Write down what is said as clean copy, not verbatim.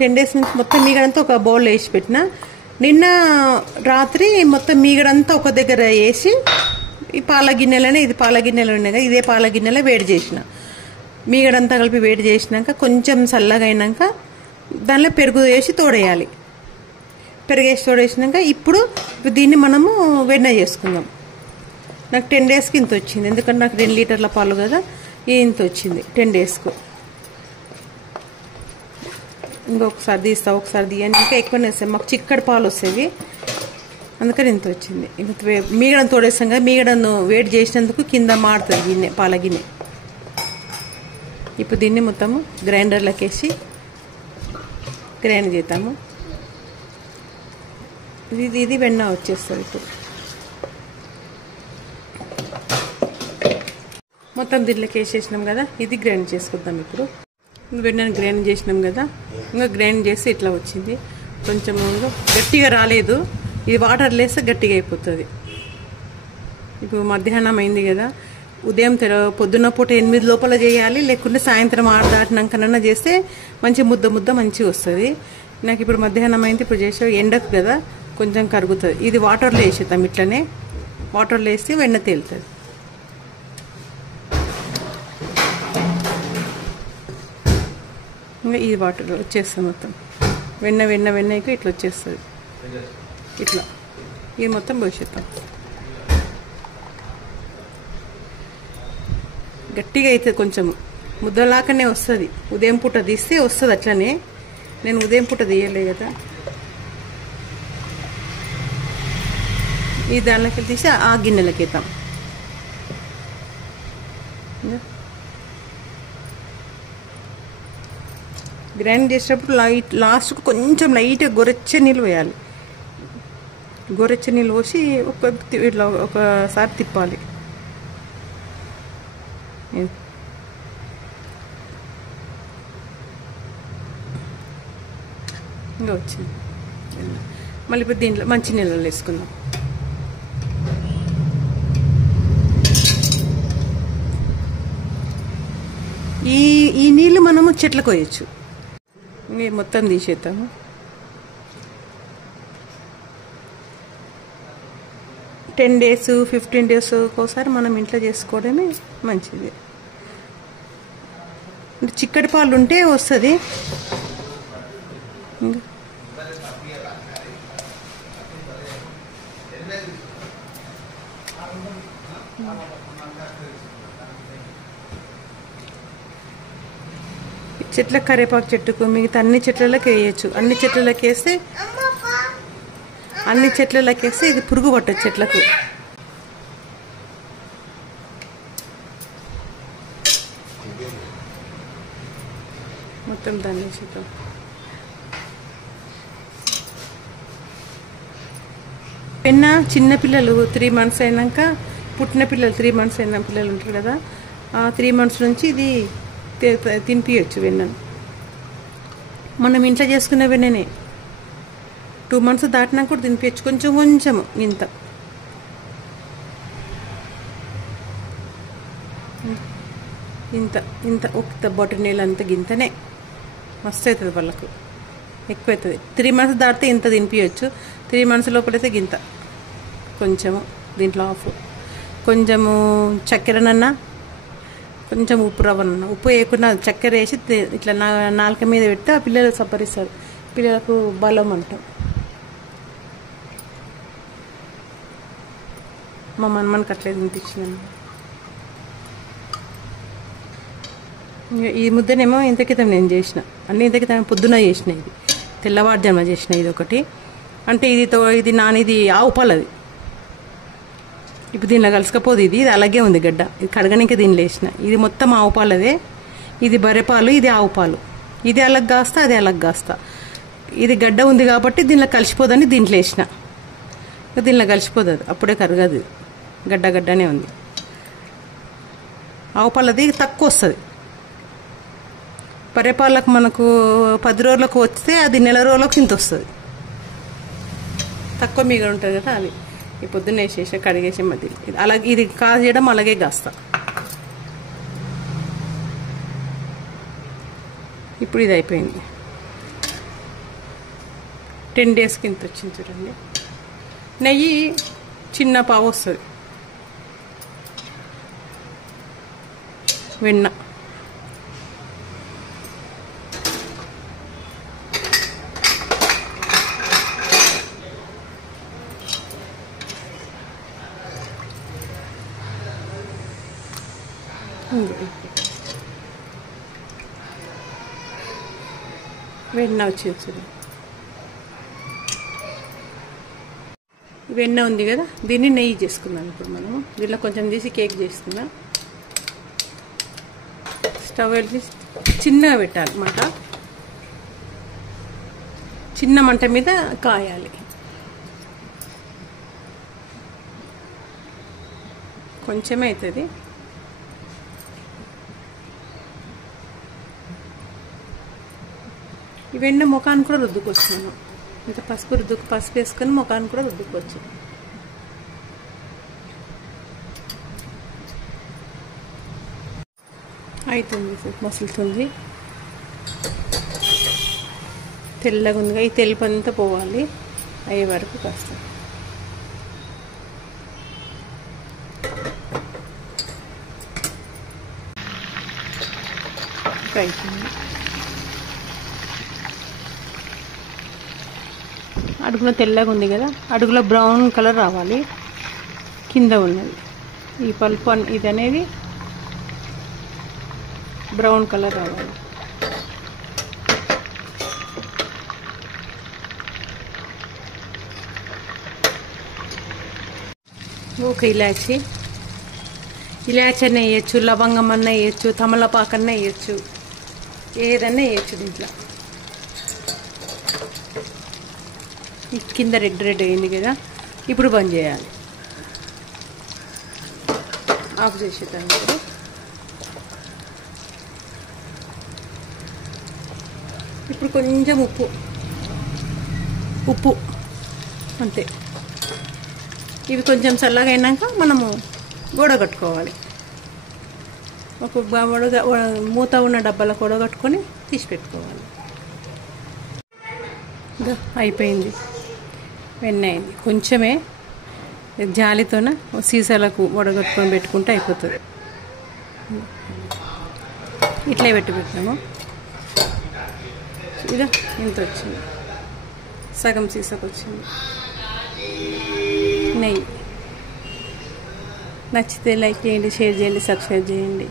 10 days నుంచి మొత్తం మీగడంతా ఒక బౌల్ వేసి పెట్టిన. నిన్న రాత్రి మొత్తం మీగడంతా ఒక దగ్గర వేసి ఈ పాల గిన్నెలనే, ఇది పాల గిన్నెలు ఉన్నాయి కదా, ఇదే పాల గిన్నెలో వేడి చేసిన. మీగడంతా కలిపి వేడి చేసినాక కొంచెం చల్లగా అయినాక దానిలో పెరుగు వేసి తోడేయాలి. పెరుగేసి తోడేసినాక ఇప్పుడు దీన్ని మనము వెన్న చేసుకుందాం. నాకు 10 daysకి ఇంత వచ్చింది, ఎందుకంటే నాకు 2 లీటర్ల పాలు కదా, ఇంత వచ్చింది 10 daysకు. ఇంకొకసారి తీస్తా, ఒకసారి తీయండి, ఇంకా ఎక్కువనే వస్తాయి. మాకు చిక్కడి పాలు వస్తాయి, అందుకని ఇంత వచ్చింది. మీగడను తోడేస్తాం కదా, మీగడను వేడి చేసినందుకు కింద మాడుతుంది గిన్నె, పాల గిన్నె. ఇప్పుడు దీన్ని మొత్తము గ్రైండర్లోకి వేసి గ్రైండ్ చేద్దాము. ఇది వెన్న వచ్చేస్తుంది. ఇప్పుడు మొత్తం దీంట్లోకి వేసేసినాం కదా, ఇది గ్రైండ్ చేసుకుందాం. ఇప్పుడు వెన్నను గ్రైండ్ చేసినాం కదా, ఇంకా గ్రైండ్ చేసి ఇట్లా వచ్చింది. కొంచెం గట్టిగా రాలేదు, ఇది వాటర్ లేస్తే గట్టిగా అయిపోతుంది. ఇప్పుడు మధ్యాహ్నం అయింది కదా, ఉదయం పొద్దున్న పూట 8 లోపల చేయాలి, లేకుంటే సాయంత్రం 6 దాటినాకనన్నా చేస్తే మంచి ముద్ద మంచిగా వస్తుంది. నాకు ఇప్పుడు మధ్యాహ్నం అయింది, ఇప్పుడు చేసే ఎండకు కదా కొంచెం కరుగుతుంది. ఇది వాటర్లో వేసేద్దాం, ఇట్లనే వాటర్లో వేస్తే వెన్న తేలుతుంది. ఇంకా ఇది వాటర్ వచ్చేస్తుంది, మొత్తం వెన్న ఇట్లా వచ్చేస్తుంది. ఇట్లా ఇది మొత్తం పోసేద్దాం. గట్టిగా అవుతుంది, కొంచెం ముద్దలాకనే వస్తుంది. ఉదయం పూట తీస్తే వస్తుంది అట్లనే, నేను ఉదయం పూట తీయలే కదా. ఈ దానిలోకి తీసి ఆ గిన్నెలకి వేద్దాం. గ్రైండ్ చేసేటప్పుడు లాస్ట్కు కొంచెం లైట్గా గోరెచ్చ నీళ్ళు వేయాలి. గోరెచ్చ నీళ్ళు పోసి ఇట్లా ఒకసారి తిప్పాలి. ఇంకా వచ్చింది. మళ్ళీ ఇప్పుడు దీంట్లో మంచి నీళ్ళు వేసుకుందాం. ఈ నీళ్ళు మనము చెట్లకు వేయచ్చు. మొత్తం తీసేద్దాము. $10 days 15 days ఒకసారి మనం ఇంట్లో చేసుకోవడమే మంచిది. చిక్కటి పాలు ఉంటే వస్తుంది. చెట్ల కరేపాకు చెట్టుకు మిగతా అన్ని చెట్లలోకి వేయచ్చు. అన్ని చెట్లలోకి వేస్తే ఇది పురుగు పట్టదు చెట్లకు. మొత్తం దాన్ని వేసేద్దాం. పెన్న చిన్నపిల్లలు 3 months అయినాక, పుట్టిన పిల్లలు 3 months అయిన పిల్లలు ఉంటారు కదా, ఆ 3 months నుంచి ఇది తినిపించచ్చు వెన్నను. మనం ఇంట్లో చేసుకునే వెన్ననే 2 months దాటినాక కూడా తినిపించచ్చు. కొంచెము ఇంత ఒక బాటిల్ నీళ్ళు అంత గింతనే మస్తు అవుతుంది వాళ్ళకు. ఎక్కువ అవుతుంది. 3 months దాటితే ఇంత తినిపించచ్చు. 3 months లోపలైతే గింత. కొంచెము దీంట్లో కొంచెము చక్కెరనన్నా, కొంచెం ఉప్పు రవ్వనన్నా. ఉప్పు వేయకుండా చక్కెర వేసి ఇట్లా నాలుక మీద పెడితే ఆ పిల్లలు సపరిస్తారు. పిల్లలకు బలం అంటాం. మా మనమనకి అట్లే తినిపించింది. ఈ ముద్దనేమో ఇంత క్రితం నేను చేసిన, అన్నీ ఇంత క్రితం పొద్దున చేసిన. ఇది తెల్లవారుజామున చేసిన. ఇది ఒకటి అంటే ఇది నానిది ఆవు పాలది. ఇప్పుడు దీనిలో కలుసుకపోదు. ఇది అలాగే ఉంది గడ్డ. ఇది కడగడానికి దీనిలో వేసిన. ఇది మొత్తం ఆవు పాలదే. ఇది బర్రెపాలు, ఇది ఆవు పాలు. ఇది అలాగ కాస్తా, అది అలాగ కాస్తా. ఇది గడ్డ ఉంది కాబట్టి దీనిలో కలిసిపోదని దీంట్లో వేసిన. దీనిలో కలిసిపోదు, అది అప్పుడే కరగదు. గడ్డనే ఉంది. ఆవు పాలది తక్కువ వస్తుంది. బర్రెపాలకు మనకు 10 రోజులకు వస్తే అది నెల రోజులకు ఇంత వస్తుంది. తక్కువ మీగడ ఉంటుంది కదా, అది ఈ పొద్దున్న వేసేసి కడిగేసి మధ్య అలాగే ఇది కాజేయడం అలాగే కాస్తా. ఇప్పుడు ఇది అయిపోయింది. 10 డేస్కి ఇంత వచ్చింది చూడండి. నెయ్యి చిన్న పావు వస్తుంది. వెన్న వెన్న వచ్చేది. వెన్న ఉంది కదా, దీన్ని నెయ్యి చేసుకుందాం. ఇప్పుడు మనము దీనిలో కొంచెం తీసి కేక్ చేసుకుందాం. స్టవ్ వెళ్ళి చిన్నగా పెట్టాలి మంట. చిన్న మంట మీద కాయాలి. కొంచెమే అవుతుంది. ఈ వెన్న ముఖాన్ని కూడా రుద్దుకోవచ్చు. మనం ఇంత పసుపు వేసుకొని ముఖాన్ని కూడా రుద్దుకోవచ్చు. అవుతుంది, మసులుతుంది. తెల్లగా ఉందిగా, ఈ తెలుపు అంతా పోవాలి. అయ్యే వరకు కాస్త అవుతుంది. అడుగులో తెల్లగా ఉంది కదా, అడుగులో బ్రౌన్ కలర్ రావాలి. కింద ఉన్నది ఈ పల్పు ఇది అనేది బ్రౌన్ కలర్ రావాలి. ఒక ఇలాచి అన్న వేయచ్చు, లవంగం అన్న వేయచ్చు, తమలపాకు అన్న వేయచ్చు, ఏదన్నా వేయచ్చు దీంట్లో. కింద రెడ్ అయింది కదా, ఇప్పుడు బంద్ చేయాలి. ఆఫ్ చేసేద్దాం. ఇప్పుడు కొంచెం ఉప్పు అంతే. ఇవి కొంచెం చల్లగా అయినాక మనము గొడగట్టుకోవాలి. ఒక మూత ఉన్న డబ్బాలో గొడగట్టుకొని తీసి పెట్టుకోవాలి. అయిపోయింది, వెన్న అయింది. కొంచెమే జాలితోన సీసాలకు వడగట్టుకొని పెట్టుకుంటే అయిపోతుంది. ఇట్లే పెట్టాము. ఇక ఇంత వచ్చింది, సగం సీసాకు వచ్చింది నెయ్యి. నచ్చితే లైక్ చేయండి, షేర్ చేయండి, సబ్స్క్రైబ్ చేయండి.